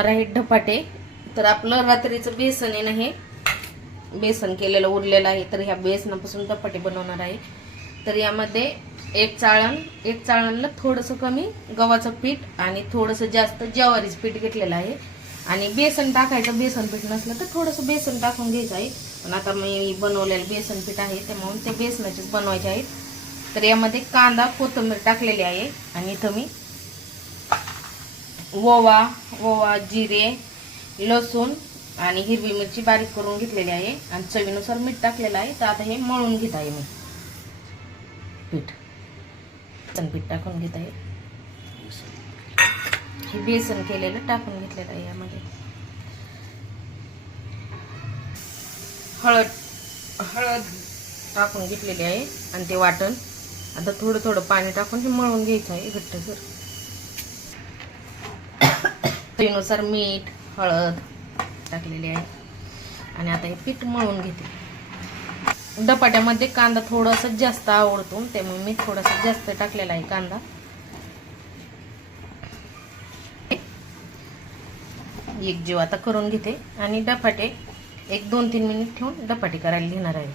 आहे धपाटे. तर आपलं रात्रीचं बेसन आहे ना हे. बेसन केलेलं उरलेलं आहे. तर ह्या बेसनापासून धपाटे बनवणार आहे. तर यामध्ये एक चाळण एक चाळणला थोडंसं कमी गव्हाचं पीठ आणि थोडंसं जास्त ज्वारीचं पीठ घेतलेलं आहे. आणि बेसन टाकायचं बेसन पीठ नसलं तर थोडंसं बेसन टाकून घ्यायचं आहे. पण आता मी बनवलेलं बेसन पीठ आहे त्यामुळे ते बेसनाचेच बनवायचे आहेत. तर यामध्ये कांदा कोथिंबीर टाकलेली आहे. आणि इथं मी ओवा ओवा जिरे लसूण आणि हिरवी मिरची बारीक करून घेतलेली आहे. आणि चवीनुसार मीठ टाकलेलं आहे. तर आता हे मळून घेत आहे मी. पीठ. पीठ टाकून घेत आहे. हे बेसन केलेलं टाकून घेतलेलं आहे यामध्ये. हळद हळद टाकून घेतलेली आहे. आणि ते वाटण. आता थोडं थोडं पाणी टाकून हे मळून घ्यायचं आहे घट्टसर. चवीनुसार मीठ हळद टाकलेली आहे. आणि आता हे पीठ मळून घेते. दपाट्यामध्ये कांदा थोडासा जास्त आवडतो त्यामुळे मी थोडासा जास्त टाकलेला आहे कांदा. एक जीव आता करून घेते आणि धपाटे एक दोन तीन मिनिट ठेवून धपाटे करायला घेणार आहे.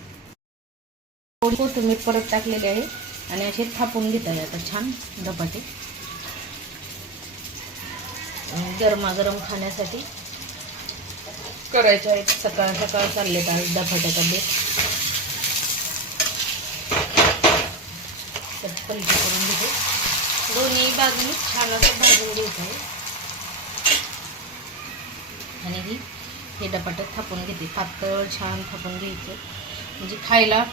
थोडी कोथिंबीर परत टाकलेली आहे आणि असे थापून घेत आहे. आता छान डपाटे. गरमागरम खाण्यासाठी करायचे आहेत. सकाळ सकाळ चाललेत आहेत धपाट्याचा बेत तर पलटी करून घेते. दोन्ही बाजून छान असं भाजून घ्यायचं आहे आणि ही हे डपाटं थापून घेते. पातळ छान थापून घ्यायचं. म्हणजे खायला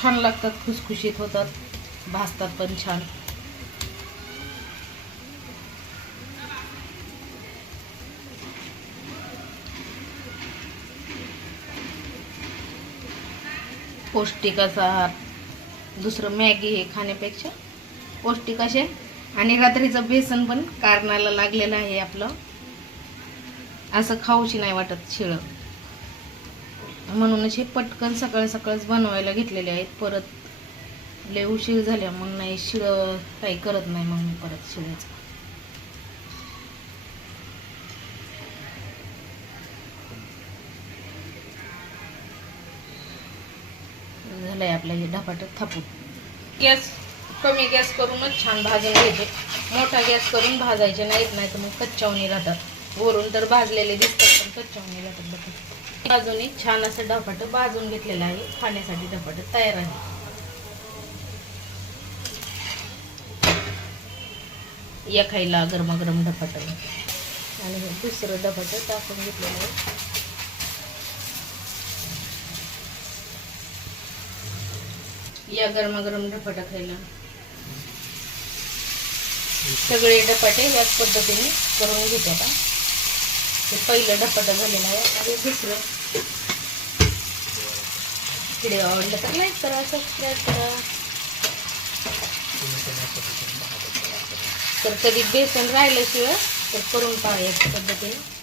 छान लागतात खुसखुशीत होतात. भाजतात पण छान. पौष्टिक असा आहार दुसरं मॅगी हे खाण्यापेक्षा पौष्टिक असे. आणि रात्रीचं बेसन पण कारणाला लागलेलं आहे आपलं. असं खाऊशी नाही वाटत शिळं. म्हणूनच हे पटकन सकाळ सकाळच बनवायला घेतलेले आहेत. परत लय उशीर झाल्या मग नाही शिळं काही करत नाही मग मी परत शिळ्याचं झालं आहे आपलं हे धपाटं थापून. गॅस कमी गॅस करूनच छान भाजून घ्यायचे. मोठा गॅस करून भाजायचे नाहीत नाही तर मग कच्च्यावणी राहतात. वरून तर भाजलेले दिसतात पण कच्च्यावणी राहतात बघा. बाजूने छान असं धपाटं भाजून घेतलेलं आहे. खाण्यासाठी धपाटं तयार आहे. या खायला गरमागरम धपाटं. आणि दुसरं धपाटं टाकून घेतलेलं आहे. या गरमागरम धपाटा खायला. सगळे डपाटे याच पद्धतीने करून घेतो आता. हे पहिलं डपाटा झालेला आहे. आणि दुसरं व्हिडिओ आवडलं तर लाईक करा सबस्क्राईब करा. तर कधी बेसन राहिल्याशिवाय तर करून पहा याच पद्धतीने.